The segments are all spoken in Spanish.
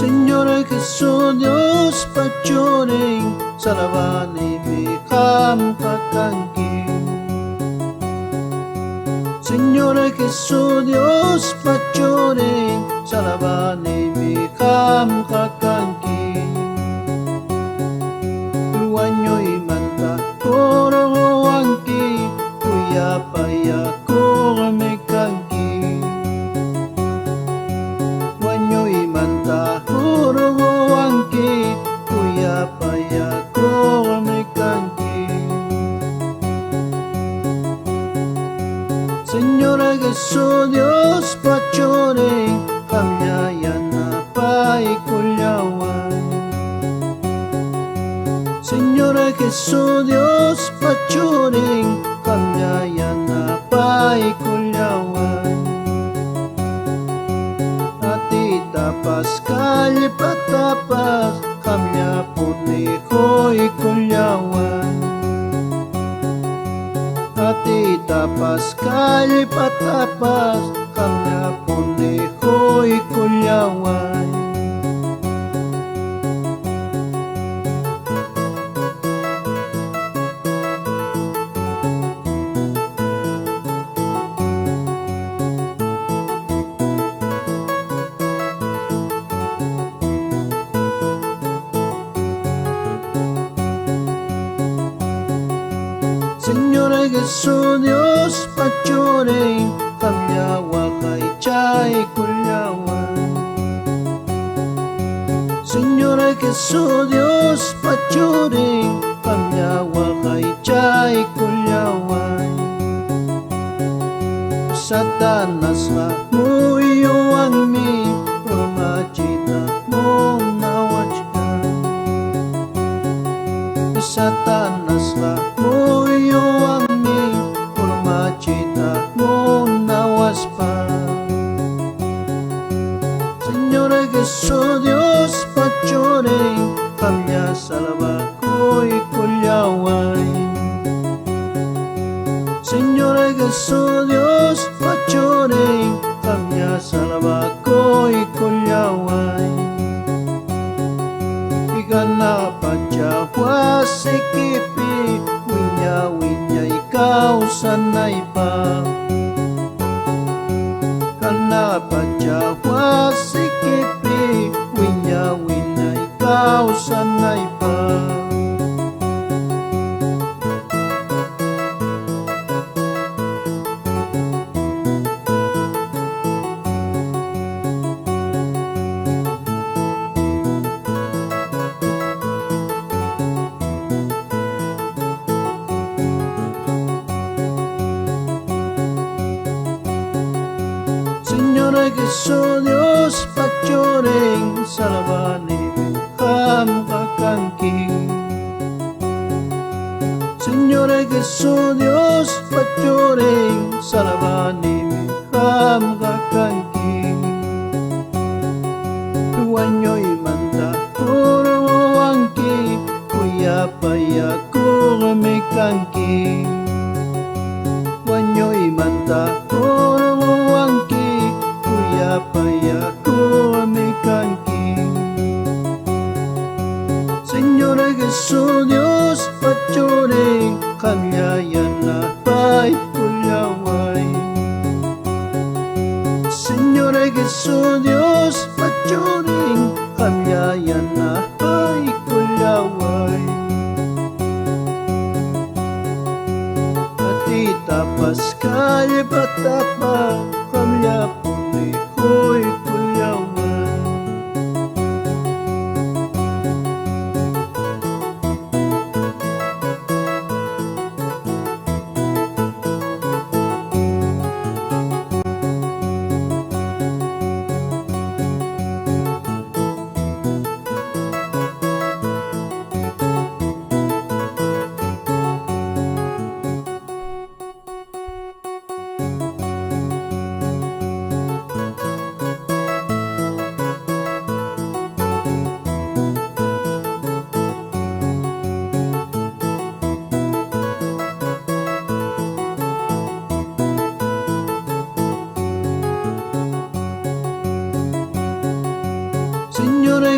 Señor Jesús Dios pachoring saravani mikam kakanki. Señor Jesús Dios pachoring saravani mikam kakanki. Iwanyo imanta koro angki kuya paya koro mekanki. Wanyo imanta koro angki kuya paya koro mekanki. Señor Jesús Dios pachoring kamyayana paikulyawan. Señor Jesús Dios pachoring kamyayana paikulyawan. Ati tapas kalipatapas kamya putih ko'y kulyawan. Ati tapas kalipatapas kamya putih ko'y kulyawan. Señor Jesús Dios pachoring kamya wakay chay kulyawan. Señor Jesús Dios pachoring kamya wakay chay kulyawan. Satanas la muyuang mi purmacita mong nawachkan. Satanas la muyuang mi purmacita mong nawaspan. Señor Jesús Dios pachoring kamya salaba ko'y kulyawan. Señor Jesús Dios pachoring kamya salaba ko'y kulyawan. Igana pachawa sikipi winya ikaw sanay pa. Kana pachawa sikipi winya ikaw sanay pa. Señor Jesús Dios pachoring saravani mikam kakanki. Señor Jesús Dios pachoring saravani mikam kakanki. Wanyo imanta koro angki kuya paya koro mekanki. Wanyo imanta koro angki kuya paya koro mekanki. Señor Jesús Dios pachoring kamyayana paikulyawan. Señor Jesús Dios pachoring kamyayana paikulyawan. Ati tapas kalipatapa kamya putih ko'y kulyawan.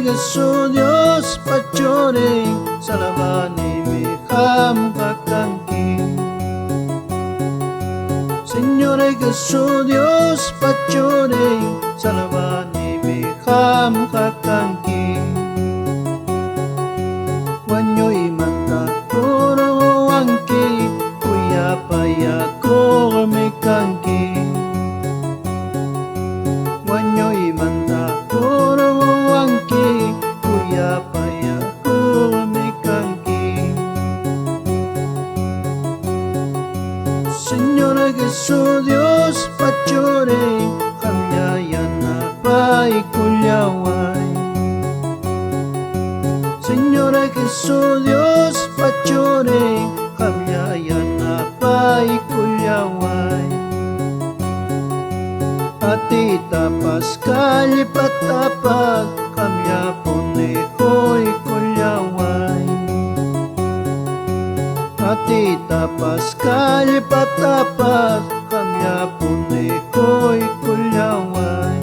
Gesù Dios paccione salavani mi ham kakanki. Signore Gesù Dios paccione salavani mi ham kakanki. Wanyoy mata toro angki kuya paya ko mekanki. Wanyoy mata toro angki kuya paya ko mekanki. Señor Jesús Dios pachore kamyayana pai kulyaway. Señor Jesús Dios pachore kamyayana pai kulyaway. Ati tapas kali patapag kamya pone ko'y kulyaway. Ati tapas kali patapag kamya pone ko'y kulyaway.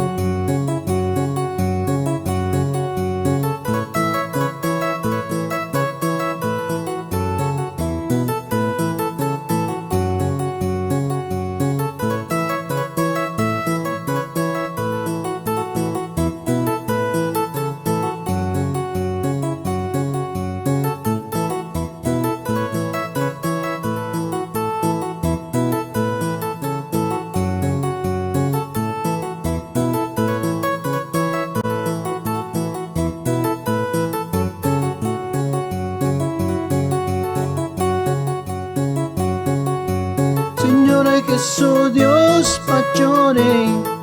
Señor Jesús Dios pachore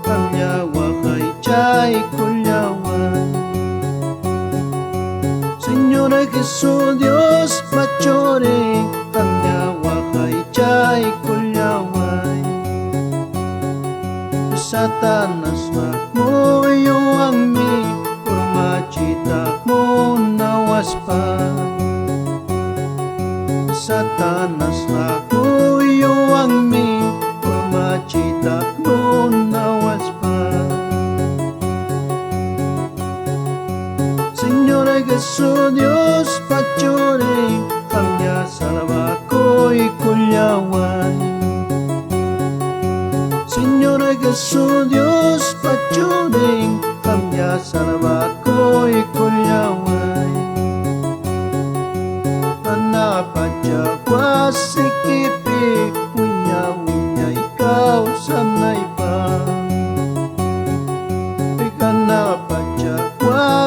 kamyawa kay chay kulyawan. Señor Jesús Dios pachore kamyawa kay chay kulyawan. Satanas mo yung mi kurmachita mo nawaspa. Satanas mo yung mi kurmachita mo nawaspa. Señor Jesús Dios pachore kamya salaba ko'y kulyaway. Señor Jesús Dios pachore kamya salaba ko'y kulyaway. Napadya sikipi winya ikaw sanay pa. Ika napadya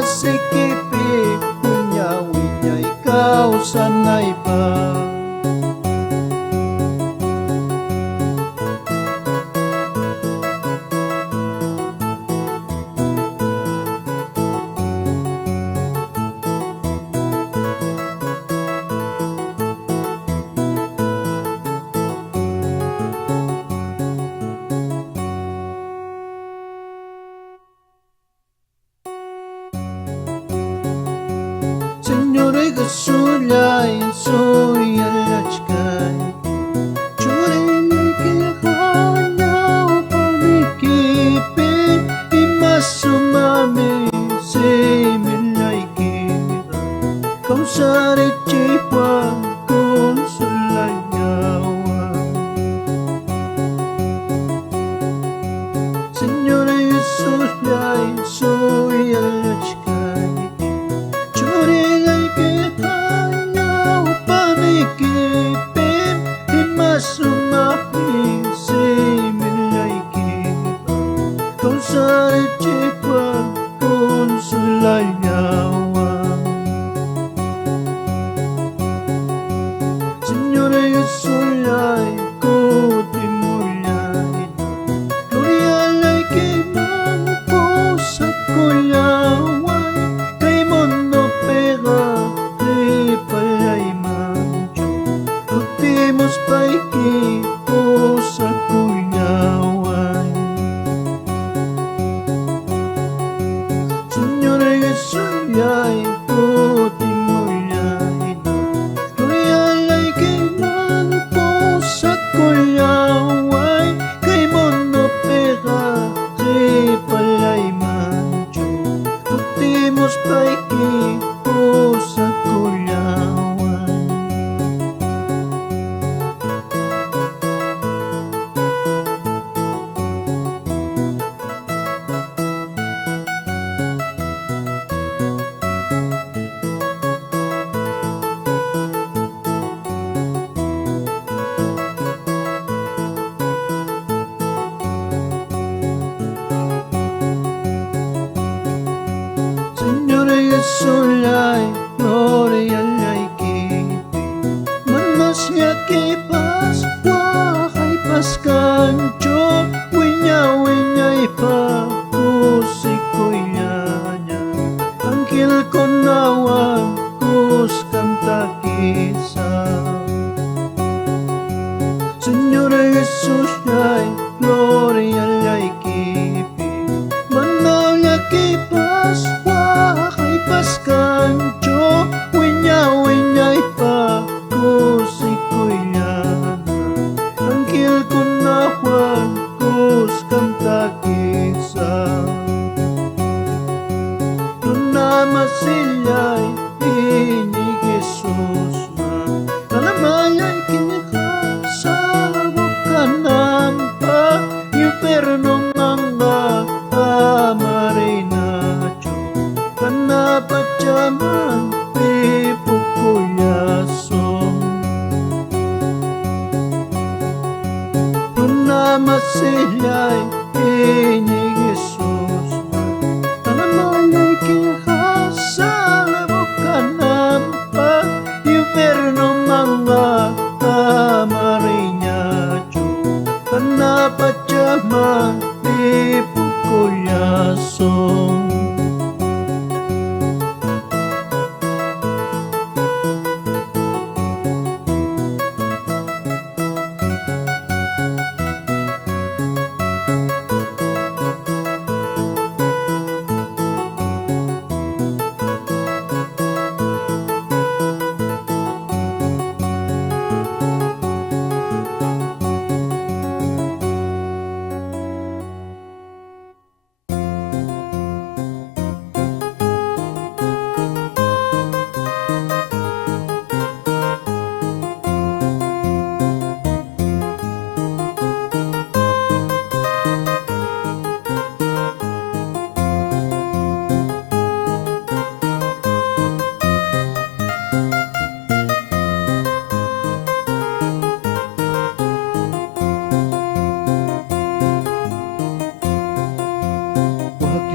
sikipi winya ikaw sanay pa. Señor Jesús lay soy alachkay. Churin kihanyaw pamikipin imasumami si milay kira. Kau sarit chipwa kung sulanyawa. Señor Jesús lay soy alachkay. Sumami si milay kita. Kau sarit chikwa kung sulanyawa. Señor Jesús lay kuti mulay na. Gloria lay kiman po sa kulyaway. Kay mundo pega di palay mancho. Kutimos paiki po sa kulyaway. Señor Jesús lay kuti mulay na. Gloria lay kiman po sa kulyaway. Kay mundo pega di palay mancho. Kutimos paiki kipas wahay paskancho winya pa kusikoy nya angkil konawan kus kanta kisa Señor Jesús ay gloria ay kipi manawnya kipas wahay paskancho winya pa kusikoy nya angkil konawan kus kanta kisa Tuna masilyay ini Jesus ma kalamayay kinika sa bukan nampa inferno mga amarinacho kanapat jaman pipukuyasong Tuna masilyay ini Jesus ma kalamayay kinika sa bukan nampa inferno mga amarinyacho kanapat jaman pipukuyasong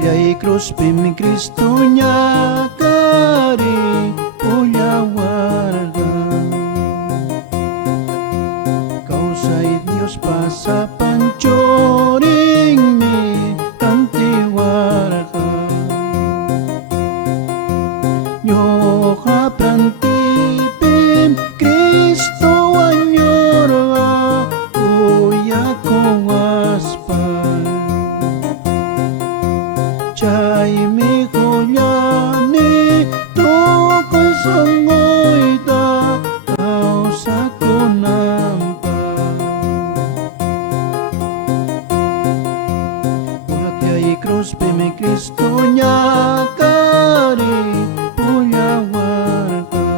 Yay cruz pimi Cristo nya kari punya warga Kau say Dios pasa pancoring mi tanti warga Nyoka prantipim Cristo wanyorga kuya kowaspan Chay mi kunyani tukoy sangoy da tao sa kunampa Wakyay cruz pimi Cristo nya kari punya warga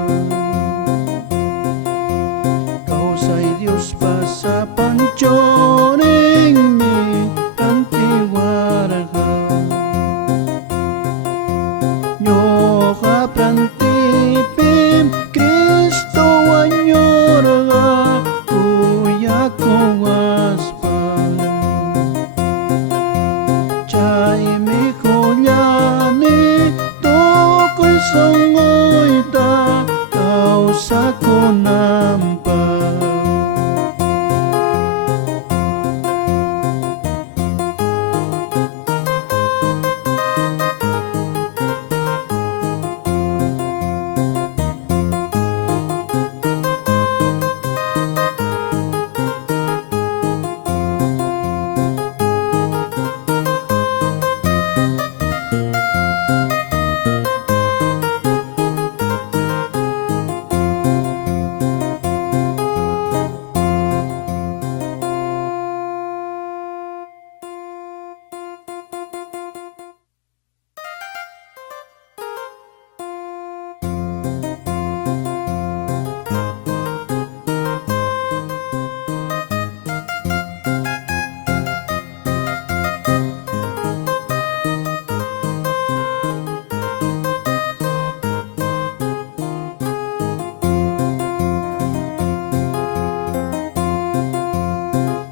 Kau say Dios pasa pancoring mi tanti warga Nyoka prantipim Cristo wanyorga kuya kowaspan Chay mi kunyani tokoy sangoy da tao sa kunampa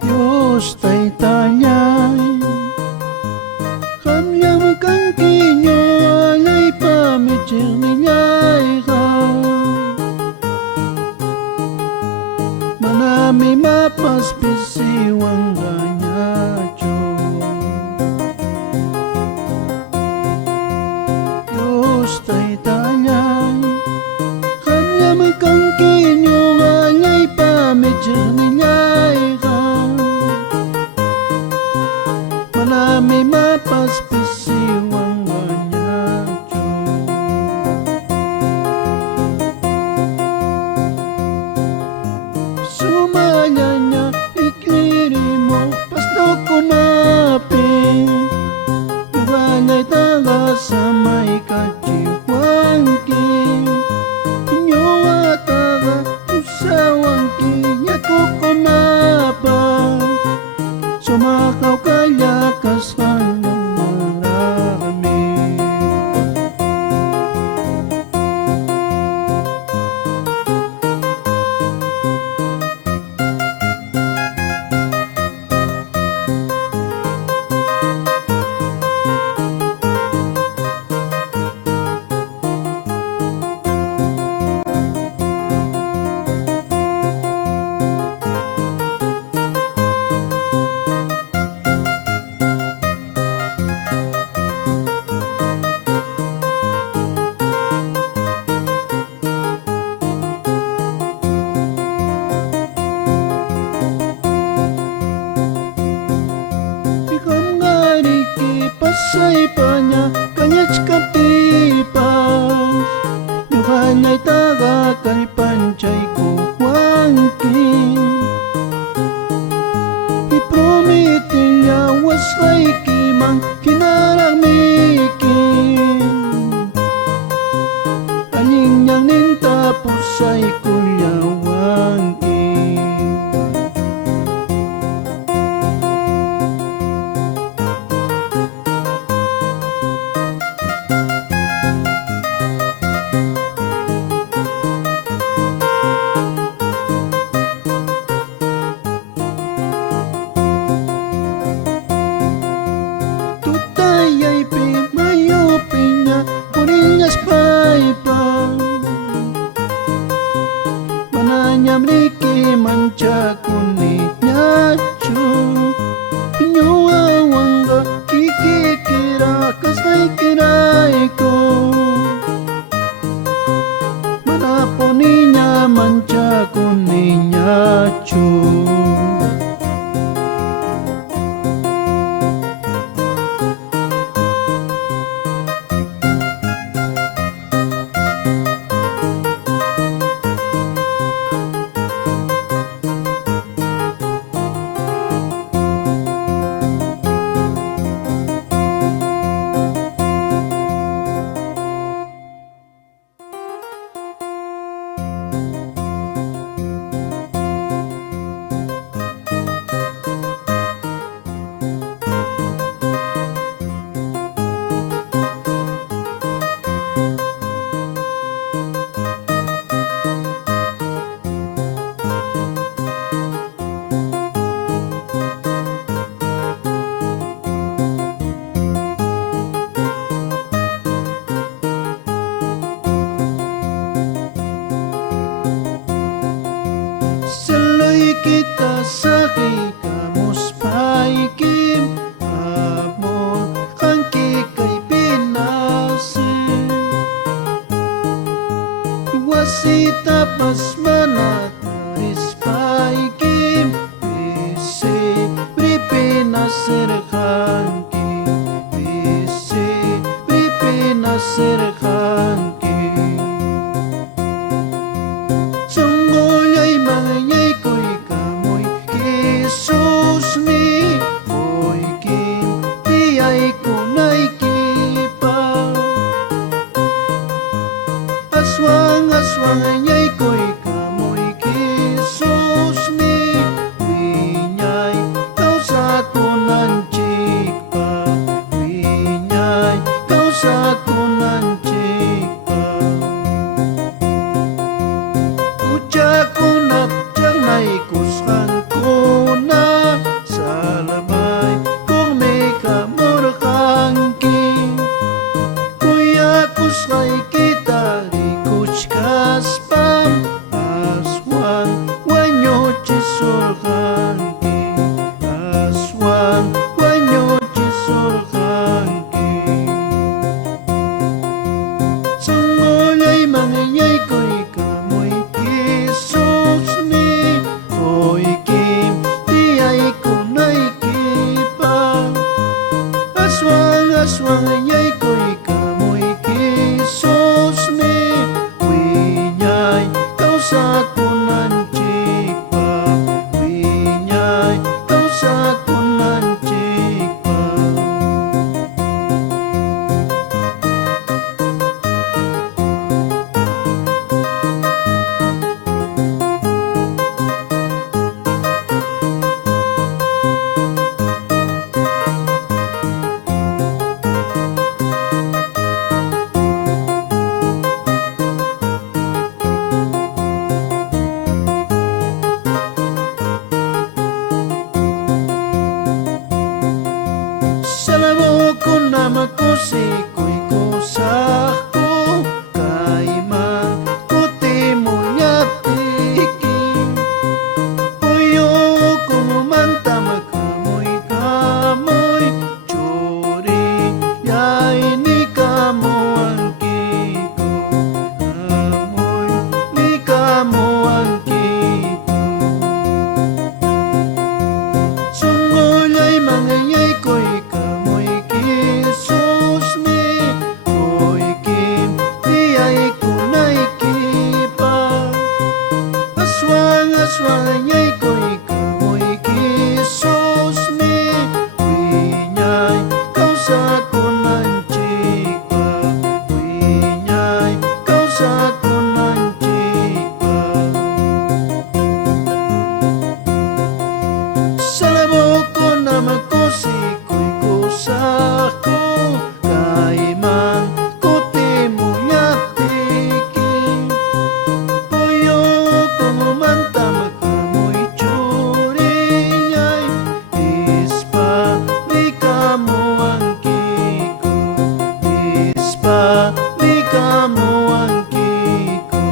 Diyos tay tanyay Kamyam kang kinyo alay pamit ninyay ka Manami mapaspisiwang ganyacho. Diyos tay tanyay kanya magkangkinyo ngayay pamedyo ninyay ka. Manami mapaspisiwang ganyacho. Sumaya niya ikiri mo pasto kumapi. Nuganay taga sa may kachiwangki. Nyowa taga usawangki yaku kumapa. Sumakaw kaya kasang marami. Pasay pa niya kanyach kapipas. Yuhanay taga kay panchay kuwangkin. Ipromiti niya wasay kimang kinaramikin. Aling niyang nintapos ay kulyawangkin. Mananyamriki manca kuninya cu. Nyuawangga kiki kira kasay kiray ko. Manaponinya manca kuninya cu. Kita sakay kamus paikim amor kangki kay pinasin. Wasita pas manataris paikim bisi beri pinasir kangki. Bisi beri pinasir kangki. Sungguh yay mga yay ko'y kamoy kiso. siko'y kusako kay makuti mo yaptikin puyo kumanta magkamoy-kamoy churi yay ni kamo ang kiko amoy ni kamo ang kiko sungolay mangayay ko'y kamoy kisos me ko'y kim tiyay kunay kipa aswang yay ko'y kamoy kisos me winyay kausa kunan chikpa winyay kausa kunan chikpa salabok ko na magkusiko'y kusako kay mangkuti mo yaptikin puyo kumanta magkamoy churinyay ispa di kamo ang kiko ispa di kamo ang kiko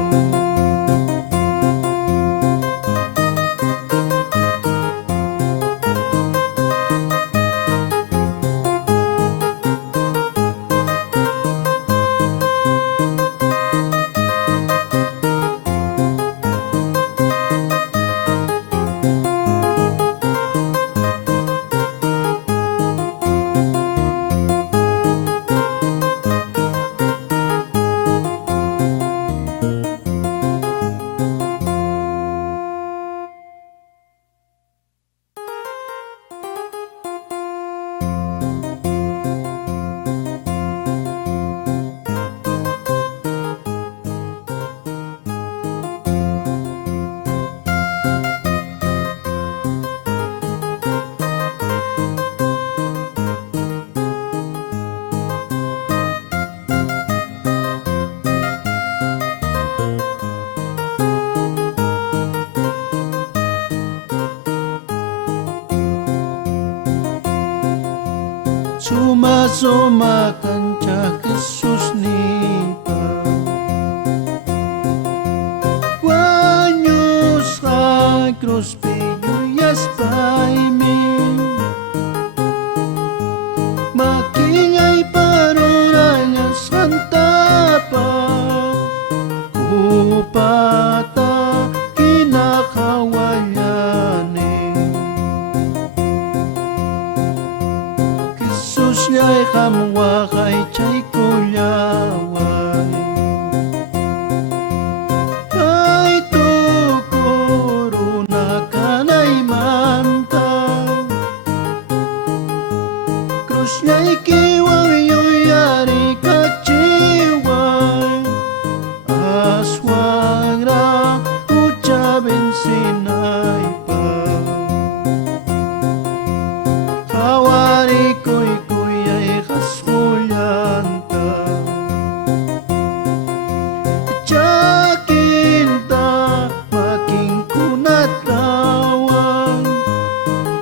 Suma-suma kanca kesus nipa Wanyus krus piyuyas paimin Makingay paruranyas hantapa Kupata kinakawalyanin Susya'y kamwa kay chay kulyaway Ay tukuro na kanay manta Krus niya'y kiwang yuyari kachiway Aswang ra ucapin sinay pa Kawari ko'y kuya'y kasulyanta Tsakinta making kunat lawan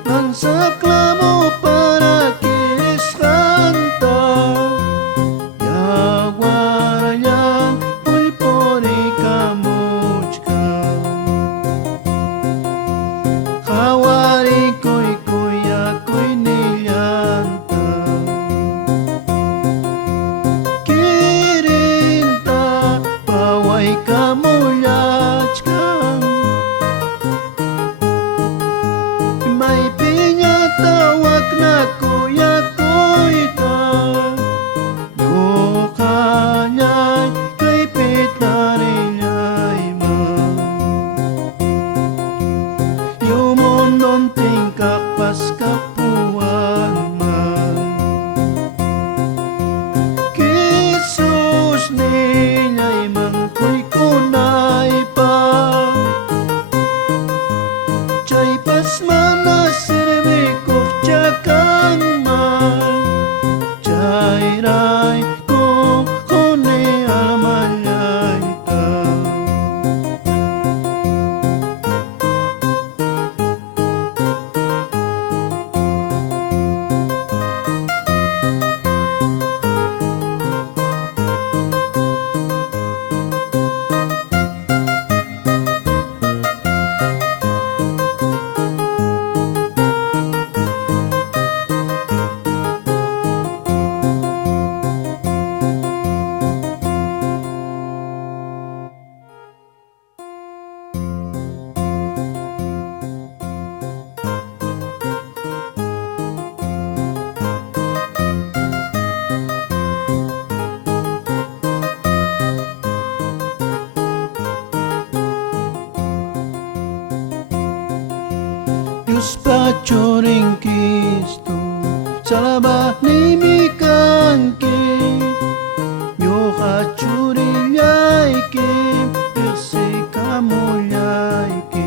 Nang sakla mo para kiskanta Yawar niyang pulpori kamuchka Kawari ko'y kuya ko'y nilyanta Kirinta paway kamulyachka May pinyatawag na kuya ko'y ta Dukanya'y kay pitarinya'y ma Yumundong tingkak pas kapuan man Kisus ninya'y mangko'y kunay pa Chay pas manasirmi ko tiyakang man Chay ray ko kuni alamalyay ta Yesus pacuring Kristo salaba nimikanke nyo kacuri yaike perse kamulyaike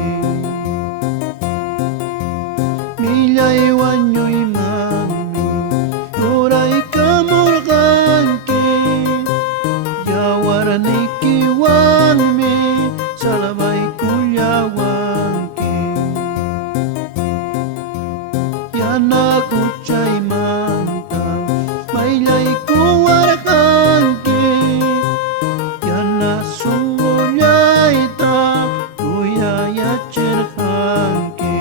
milyay wanyoy mami uray kamurkanke yawar nikiwan me salabay kulyawanke yana kuchay manta maylay kuwarakanke yana sungulyay ta kuyayachirkanke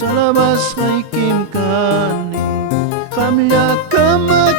salabas kay kim kani kamya kamat